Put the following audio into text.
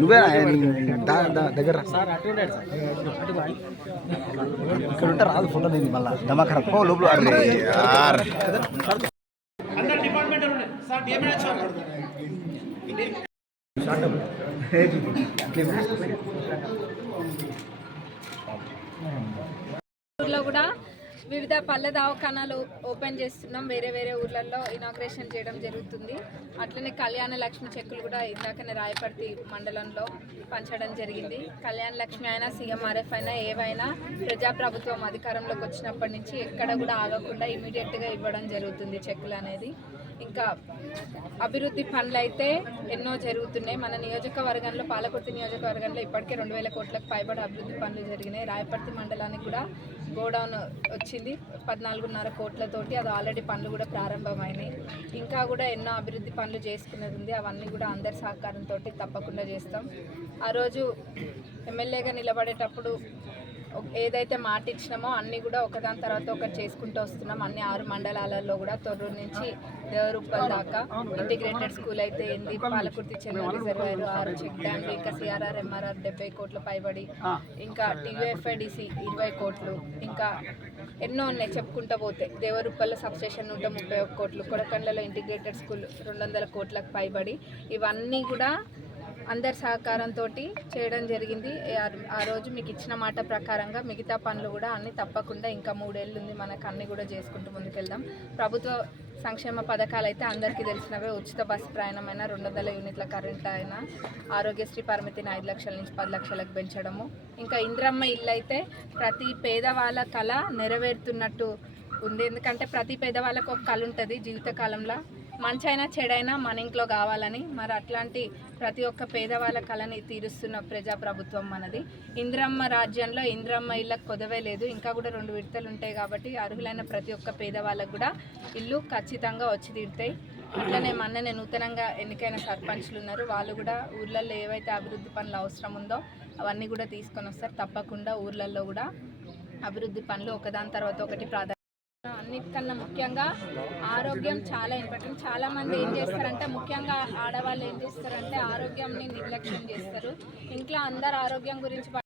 నువ్వే దగ్గర ఇక్కడ ఉంటే రాదు ఫోటో నేను మళ్ళీ దమాఖరా లోపల ఊర్లో కూడా వివిధ పళ్ళ దవాఖానాలు ఓపెన్ చేస్తున్నాం. వేరే వేరే ఊర్లలో ఇనాగ్రేషన్ చేయడం జరుగుతుంది. అట్లనే కళ్యాణ లక్ష్మి చెక్కులు కూడా ఇందాకనే రాయపర్తి మండలంలో పంచడం జరిగింది. కళ్యాణ లక్ష్మి అయినా సీఎంఆర్ఎఫ్ అయినా ఏవైనా ప్రజాప్రభుత్వం అధికారంలోకి వచ్చినప్పటి నుంచి ఎక్కడ కూడా ఆగకుండా ఇమీడియట్గా ఇవ్వడం జరుగుతుంది చెక్కులు అనేది. ఇంకా అభివృద్ధి పనులు అయితే ఎన్నో జరుగుతున్నాయి. మన నియోజకవర్గంలో పాలకుర్తి నియోజకవర్గంలో ఇప్పటికే 2000 కోట్లకు పైబడి అభివృద్ధి పనులు జరిగినాయి. రాయపర్తి మండలానికి కూడా గోడౌన్ వచ్చింది 14.5 కోట్లతోటి. అది ఆల్రెడీ పనులు కూడా ప్రారంభమైనాయి. ఇంకా కూడా ఎన్నో అభివృద్ధి పనులు చేసుకునేది ఉంది. అవన్నీ కూడా అందరి సహకారంతో తప్పకుండా చేస్తాం. ఆ రోజు ఎమ్మెల్యేగా నిలబడేటప్పుడు ఏదైతే మాట ఇచ్చినామో అన్నీ కూడా ఒకదాని తర్వాత ఒకటి చేసుకుంటూ వస్తున్నాం. అన్ని 6 మండలాలలో కూడా తొర్రూరు నుంచి దేవరూపల్ దాకా ఇంటిగ్రేటెడ్ స్కూల్ అయితే ఏంది, పాలకుర్తి చెన్నై రిజర్వాయర్, 6 చెక్ డ్యామ్లు, ఇంకా సిఆర్ఆర్ ఎంఆర్ఆర్ 70 కోట్ల పైబడి, ఇంకా టీయూఎఫ్ఐడిసి 20 కోట్లు, ఇంకా ఎన్నో ఉన్నాయి చెప్పుకుంటూ పోతే. దేవరూపల్లో సబ్స్టేషన్ 131 కోట్లు, కొడకండ్లలో ఇంటిగ్రేటెడ్ స్కూల్ 200 కోట్లకు పైబడి ఇవన్నీ కూడా అందరి సహకారంతో చేయడం జరిగింది. ఆ రోజు మీకు ఇచ్చిన మాట ప్రకారంగా మిగతా పనులు కూడా అన్నీ తప్పకుండా ఇంకా 3 ఏళ్ళు ఉంది మనకు, అన్నీ కూడా చేసుకుంటూ ముందుకెళ్దాం. ప్రభుత్వ సంక్షేమ పథకాలు అయితే అందరికీ తెలిసినవే. ఉచిత బస్సు ప్రయాణమైన, 200 యూనిట్ల కరెంట్ అయినా, ఆరోగ్యశ్రీ పరిమితిని 5 లక్షల నుంచి 10 లక్షలకు పెంచడము, ఇంకా ఇంద్రమ్మ ఇల్లు అయితే ప్రతి పేదవాళ్ళ కళ నెరవేరుతున్నట్టు ఉంది. ఎందుకంటే ప్రతి పేదవాళ్ళకు ఒక కళ ఉంటుంది జీవితకాలంలో, మంచైనా చెడైనా మన ఇంట్లో కావాలని. మరి అట్లాంటి ప్రతి ఒక్క పేదవాళ్ళ కళని తీరుస్తున్న ప్రజాప్రభుత్వం మనది. ఇంద్రమ్మ రాజ్యంలో ఇంద్రమ్మ ఇళ్ళకు కొదవే లేదు. ఇంకా కూడా 2 విడతలు ఉంటాయి కాబట్టి అర్హులైన ప్రతి ఒక్క పేదవాళ్ళకు కూడా ఇల్లు ఖచ్చితంగా వచ్చి తీరుతాయి. అట్లనే మొన్ననే నూతనంగా ఎన్నికైన సర్పంచ్లు ఉన్నారు. వాళ్ళు కూడా ఊర్లలో ఏవైతే అభివృద్ధి పనులు అవసరం ఉందో అవన్నీ కూడా తీసుకొని వస్తారు. తప్పకుండా ఊర్లలో కూడా అభివృద్ధి పనులు ఒకదాని తర్వాత ఒకటి అన్నిటికన్నా ముఖ్యంగా ఆరోగ్యం చాలా ఇంపార్టెంట్. చాలామంది ఏం చేస్తారంటే, ముఖ్యంగా ఆడవాళ్ళు ఏం చేస్తారంటే ఆరోగ్యంని నిర్లక్ష్యం చేస్తారు. ఇంట్లో అందరు ఆరోగ్యం గురించి